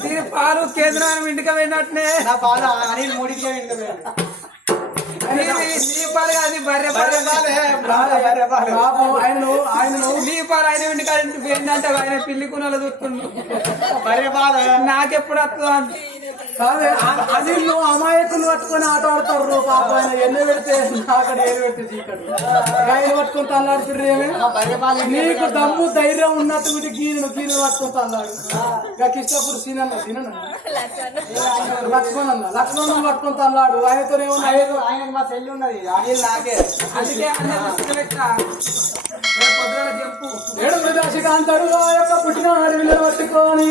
దీని పాలు కేంద్రాన్ని ఇంటికి పోయినట్నే నా పాలు అనిల్ మూడింటికే ఇంటికి నీ- నీ పాలు కాదు బర్రె పాలు. పాపం ఆయనను ఆయనను. నీ పాలు ఆయన ఇంటికి పోయిందంటే ఆయన పిల్లి కునలు చూస్తుండు. బర్రె పాలు. నాకెప్పుడు వస్తుందో కాదే అమాయకులు పట్టుకొని ఆట ఆడతారు. పాప ఆయన ఎన్న పెడితే అక్కడ ఏరు పెడితే చీకటి. పట్టుకొని తల్లాడుతుర్రు ఏమి? నా బర్రె పాలు నీకు దమ్ము ధైర్యం ఉన్నట్టు వీటి గీను గీను పట్టుకొని తల్లాడు. ఇక కిష్టపూర్ సీనన్న సీనన్న. లక్ష్మణ్ అన్న లక్ష్మణ్ పట్టుకొని తల్లాడు. ఆయనతో ఏమన్నా ఆయనకు మా చెల్లి ఉన్నది. అనిల్ నాకే. అందుకే ఏడు మృదాశికాంతడు ఆ యొక్క పుట్టిన అడవిలో పట్టుకొని.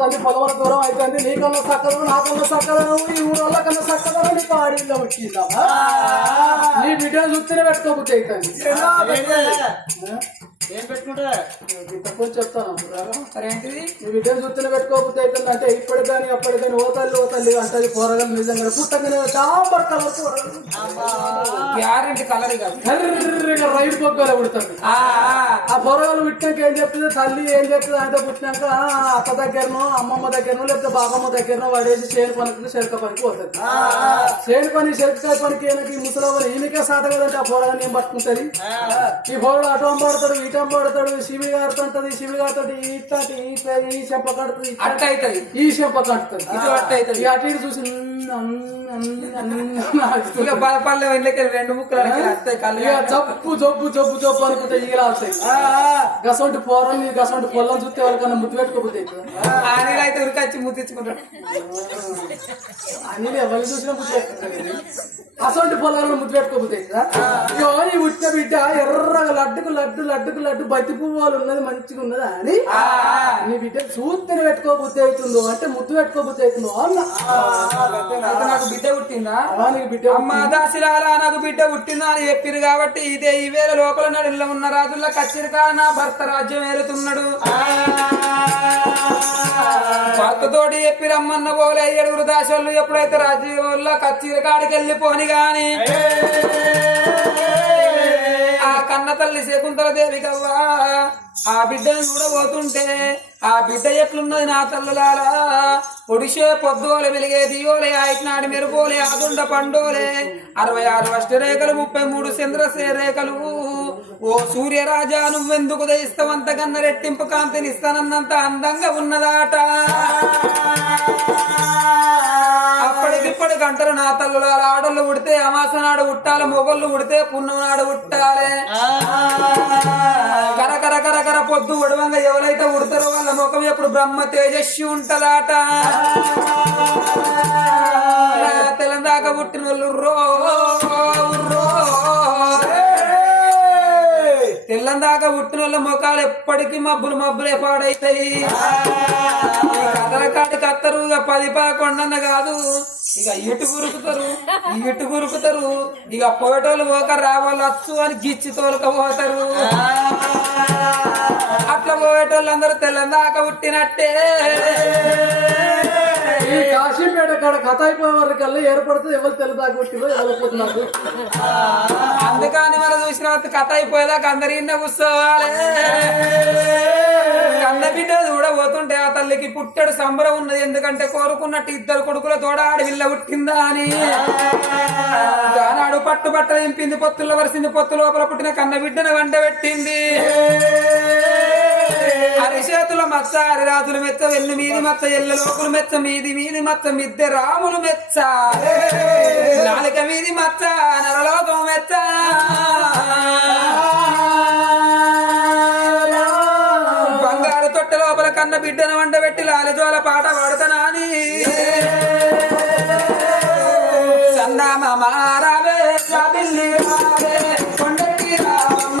తల్లి పొలవల దూరం అయిపోయింది. నీకన్నా సక్కదనం నాకన్నా సక్కదనం ఈ ఊరల్ల కన్నా సక్కదనం నీ పాడిలో వచ్చిందమ్మా. నీ బిడ్డ చూస్తేనే పెట్టుకోబుద్ధి అవుతుంది. ఏం పెట్టుకుంటే? తక్కువ చెప్తాను రాగా. మరేంటిది? నీ బిడ్డ చూస్తేనే పెట్టుకోబుద్ధి అవుతుంది అంటే ఇప్పటికి కానీ అప్పటికి కానీ ఓ తల్లి ఓ తల్లి అంటది కూరగాయలు నిజంగా. పుట్టగానే చాంబర్ కలర్ గ్యారెంటీ కలర్ కాదు. ఎర్రగా రైలు బొగ్గలు పుడతాడు. ఆ, పొరగాలు పుట్టినాక ఏం చెప్తుంది? తల్లి ఏం చెప్తుంది? అంటే పుట్టినాక ఆ, అత్త దగ్గరనో అమ్మమ్మ దగ్గరనో లేకపోతే బాబమ్మ దగ్గరనో వాడేసి చేను పనికి చెరక పనికి పోతుంది చేను పని చెరక పనికి ఈయనకి ముసలవని ఈయనకే సాట కదంటే ఆ పొరగాన్ని ఏం పట్టుకుంటది? ఈ పొరడు అటు అంబాడతాడు ఇటు అంబాడతాడు శివి గారుతుంటది శివి గారుతుంది ఇట్లాంటి ఈ ఈ చెంప కడుతుంది అట్ట అవుతుంది ఈ చెంప కడుతుంది. అట్ట అవుతుంది అటు ఇటు చూసి బలపల్లె వెళ్ళకి రెండు ముక్కలు వస్తాయి కళ్ళు జబ్బు జబ్బు జబ్బు జబ్బు అనుకుంటే ఈగలా వస్తాయి గసంటి పోరని గసంటి పొలం చూస్తే వాళ్ళకన్నా ముద్దు పెట్టుకోకపోతే ఆనీలు అయితే ఉరికొచ్చి ముద్దించుకుంటాడు అన్ని ఎవరు చూసినా ముద్దు అసంటి పొలాలను ముద్దు పెట్టుకోకపోతే ఈ ఉట్ట బిడ్డ ఎర్రగా లడ్డుకు లడ్డు లడ్డుకు లడ్డు బతి పువ్వులు ఉన్నది మంచిగా ఉన్నదా అని? నీ బిడ్డ చూస్తేనే పెట్టుకోబుద్ధి అవుతుందో అంటే ముద్దు పెట్టుకోబుద్ధి అవుతుందో నాకు బిడ్డ పుట్టిందా? నీకు బిడ్డ అమ్మ దాసిలాల నాకు బిడ్డ పుట్టిందా అని చెప్పిరు కాబట్టి ఇదే ఈ వేళ లోపల నడుల్లో ఉన్న రాజుల్లో కచ్చిరికా నా భర్త రాజ్యం ఏలుతున్నాడు. భర్తతోటి చెప్పి రమ్మన్న పోలే ఏడుగురు దాసోళ్ళు ఎప్పుడైతే రాజ్యంలో కచ్చిరి కాడికి వెళ్ళిపోని గాని కన్న తల్లి శకుంతల దేవి కవ్వా ఆ బిడ్డను చూడబోతుంటే ఆ బిడ్డ ఎట్లున్నది నా తల్లులారా? ఒడిషే పొద్దుగోలే వెలిగే దియోలే ఆయనాడు మెరుపోలే ఆదుండ పండోలే. అరవై ఆరు అష్టరేఖలు ముప్పై మూడు చంద్రసే రేఖలు. ఓ సూర్యరాజా నువ్వెందుకు దయిస్తావంత కన్న రెట్టింపు కాంతిని ఇస్తానన్నంత అందంగా ఉన్నదాట? అప్పటికిప్పటి గంటలు నా తల్లుల ఆడళ్ళు ఉడితే అమాస నాడు ఉట్టాలి మొగళ్ళు ఉడితే పున్నం నాడు ఉట్టాలి కరకర కరకర పొద్దు ఉడవంగా ఎవరైతే ఉడతారో వాళ్ళ ముఖం ఎప్పుడు బ్రహ్మ తేజస్వి ఉంటదాట. తెలంగాక పుట్టిన వాళ్ళు. తెల్లందాకా పుట్టిన వాళ్ళ ముఖాలు ఎప్పటికీ మబ్బులు మబ్బులే పాడైతాయి. కథల కాటి కత్తరు ఇక పది పదకొండన్న కాదు. ఇక ఇటు గురుకుతారు ఇటు గురుకుతారు. ఇక పోయేటోళ్ళు పోక రావాళ్ళు వచ్చు అని గిచ్చి తోలుకపోతారు. అట్లా పోయేటోళ్ళు అందరూ తెల్లందాకా పుట్టినట్టే కాశీపేట కాడ కథ అయిపోయే వరకల్లా ఏర్పడుతుంది ఎవరు తెలుదాకా కొట్టిరో అందుకని మనం చూసిన తర్వాత కథ అయిపోయేదాకా అందరి కూర్చోవాలి. కన్నబిడ్డ చూడబోతుంటే ఆ తల్లికి పుట్టడు సంబరం ఉన్నది. ఎందుకంటే కోరుకున్నట్టు ఇద్దరు కొడుకుల తోడ ఆడవిల్ల పుట్టిందా అని. దానాడు పట్టు బట్టలు ఇంపింది పొత్తుల్లో వరిసింది పొత్తు లోపల పుట్టిన కన్నబిడ్డను వెంట వంట పెట్టింది. అరిచేతుల మచ్చ అరిరాతులు మెచ్చ వెన్ను మీది మచ్చ ఎల్ల లోకులు మెచ్చ మీది మీది మచ్చ మిద్దె రాములు మెచ్చ. నాలుక మీది మచ్చ నరలోకం మెచ్చ. బంగారు తొట్టె లోపల కన్న బిడ్డను వండబెట్టి లాలిజోల పాట పాడతానాని చందమారావే రాబిల్లి రావే కొండకి రామమ్మ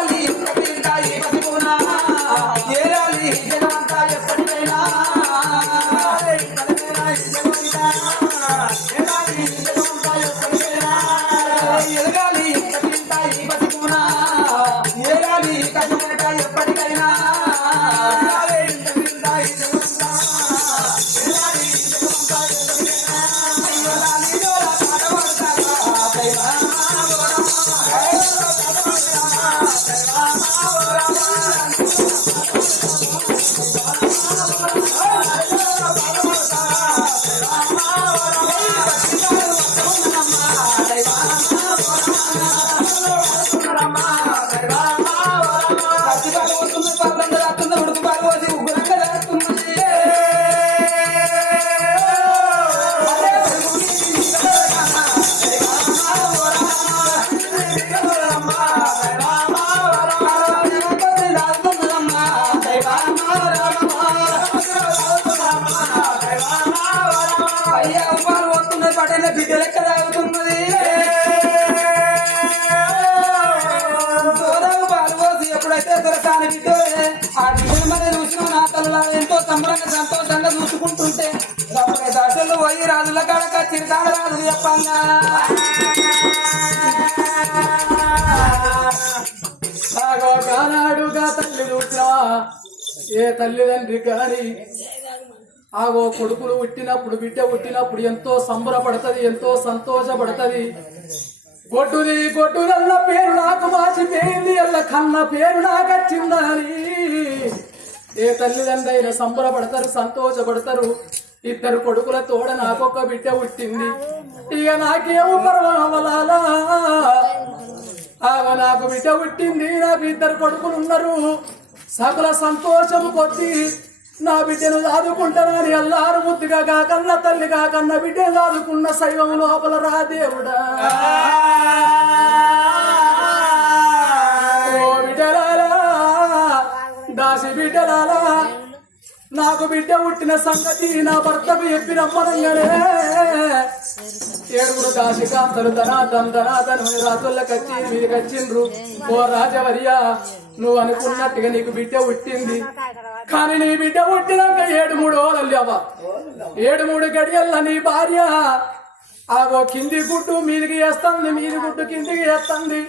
అయ్యా ఉపాలు వస్తున్నాయి పటేల బిడ్డ లెక్క తాగుతున్నది ఎప్పుడైతే దొరకాని బిడ్డోనే ఆ బిడ్డల మీద చూసిన నా తల్ల ఎంతో సంబరంగా సంతోషంగా చూసుకుంటుంటే అప్పుడే దశలు పోయి రాజుల కాడక చిరకాడ రాజు చెప్పంగా ఆగో తల్లి చూసినా ఏ తల్లిదండ్రి కానీ ఆగో కొడుకులు పుట్టినప్పుడు బిడ్డ పుట్టినప్పుడు ఎంతో సంబరపడుతుంది ఎంతో సంతోషపడుతుంది. గొడ్డుది కొట్టుదల్ల పేరు నాకు మాసిపోయింది అల్ల కన్న పేరు నాకచ్చిందని. ఏ తల్లిదండ్రి అయినా సంబరపడతారు సంతోషపడతారు. ఇద్దరు కొడుకుల తోడ నాకొక బిడ్డ పుట్టింది. ఇక నాకేమో పర్వాలా ఆగ నాకు బిడ్డ పుట్టింది నాకు ఇద్దరు కొడుకులు ఉన్నారు సకల సంతోషము కొద్ది నా బిడ్డను దాదుకుంటానని అల్లారు ముద్దుగా కాకన్న తల్లి కాకన్న బిడ్డను దాదుకున్న శైవం లోపల రా దేవుడా. దాసి బిడ్డలాలా నాకు బిడ్డ పుట్టిన సంగతి నా భర్తకు చెప్పిన అమ్మనంగానే. ఏడుగురు దాసికాంతలు ధనాథం ధనాథను రాతులకచ్చి వచ్చి మీదకి వచ్చిండ్రు ఓ రాజవర్య నువ్వు అనుకున్నట్టుగా నీకు బిడ్డ పుట్టింది. కానీ నీ బిడ్డ పుట్టినాక ఏడు మూడు ఓలవ్వ ఏడు మూడు గడియల్ల నీ భార్య. ఆగో కింది గుడ్డు మీదికి వేస్తుంది మీది గుడ్డు కిందికి వేస్తుంది.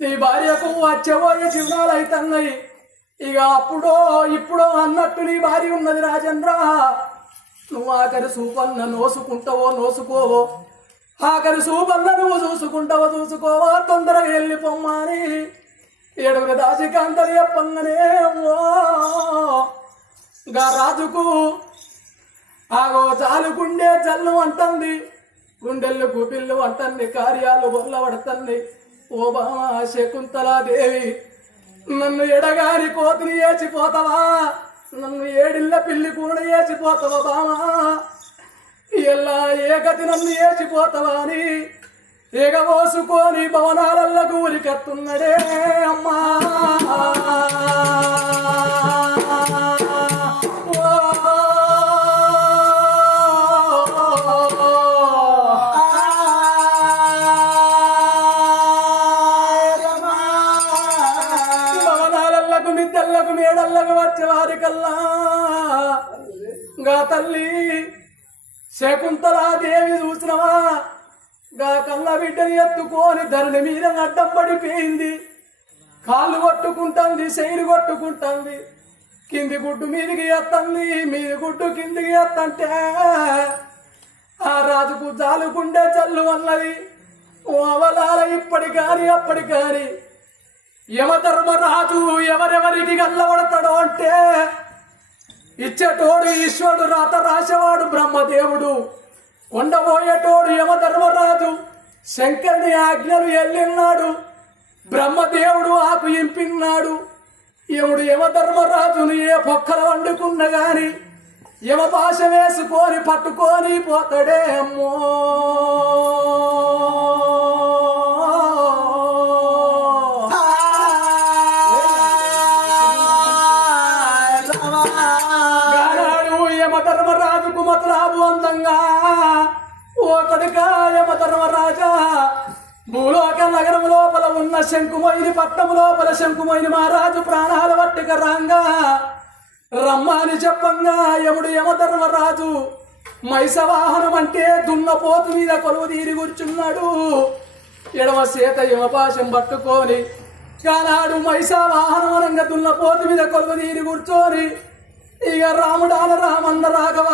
నీ భార్యకు వచ్చేవో జీవనాలు అవుతున్నాయి ఇక అప్పుడో ఇప్పుడో అన్నట్టు నీ భార్య ఉన్నది రాజేంద్ర. నువ్వు ఆఖరి సూపన్న నోసుకుంటావో నోసుకోవో. ఆఖరి సూపన్న నువ్వు చూసుకుంటావో చూసుకోవో. తొందరగా వెళ్ళిపోమ్మని ఏడుగురు దాసికాంతలు చెప్పంగానే ఓ గా రాజుకు ఆగో చాలు గుండె అంటుంది. గుండెళ్ళు గుబిళ్ళు అంటుంది కార్యాలు బొల్ల పడుతుంది ఓ బామా శకుంతలాదేవి. నన్ను ఎడగాని కోతిని ఏచిపోతావా? నన్ను ఏడిల్ల పిల్లి కూడా ఏచిపోతావా బామా ఎలా ఏకతి నన్ను ఏచిపోతావా అని ఎగబోసుకొని భవనాలల్లో ఊరికత్తున్నడే అమ్మా. శకుంతలాదేవి చూసినవా? గా కళ్ళ బిడ్డని ఎత్తుకొని ధరణి మీద అడ్డం పడిపోయింది కాళ్ళు కొట్టుకుంటుంది శైలి కొట్టుకుంటుంది. కింది గుడ్డు మీదికి ఎత్తంది మీది గుడ్డు కిందికి ఎత్తంటే ఆ రాజుకు జాలుకుండే చల్లు అన్నది. ఓ అవలాల ఇప్పటి కాని అప్పటి కాని. యమధర్మరాజు ఎవరెవరికి గల్లబడతాడో అంటే ఇచ్చేటోడు ఈశ్వరుడు రాత రాసేవాడు బ్రహ్మదేవుడు. కొండబోయేటోడు యమధర్మరాజు. శంకరుని ఆజ్ఞలు ఎల్లిన్నాడు బ్రహ్మదేవుడు ఆకు ఇంపిన్నాడు. యముడు యమధర్మరాజును ఏ పొక్కలు వండుకున్న గాని యమ భాష వేసుకొని పట్టుకొని పోతాడే అమ్మో. నగరం లోపల ఉన్న శంకుమైని పట్టణం లోపల శంకుమైని మహారాజు ప్రాణాల పట్టిక రాంగా. రమ్మని చెప్పంగా యముడు యమధర్మరాజు మైసవాహనం అంటే దున్నపోతు మీద కొలువు తీరి కూర్చున్నాడు. ఎడమ చేత యమపాశం పట్టుకొని కానాడు మైసవాహనం అనంగా దున్నపోతు మీద కొలువు తీరి కూర్చొని ఇక రాముడాన రామన్న రాఘవ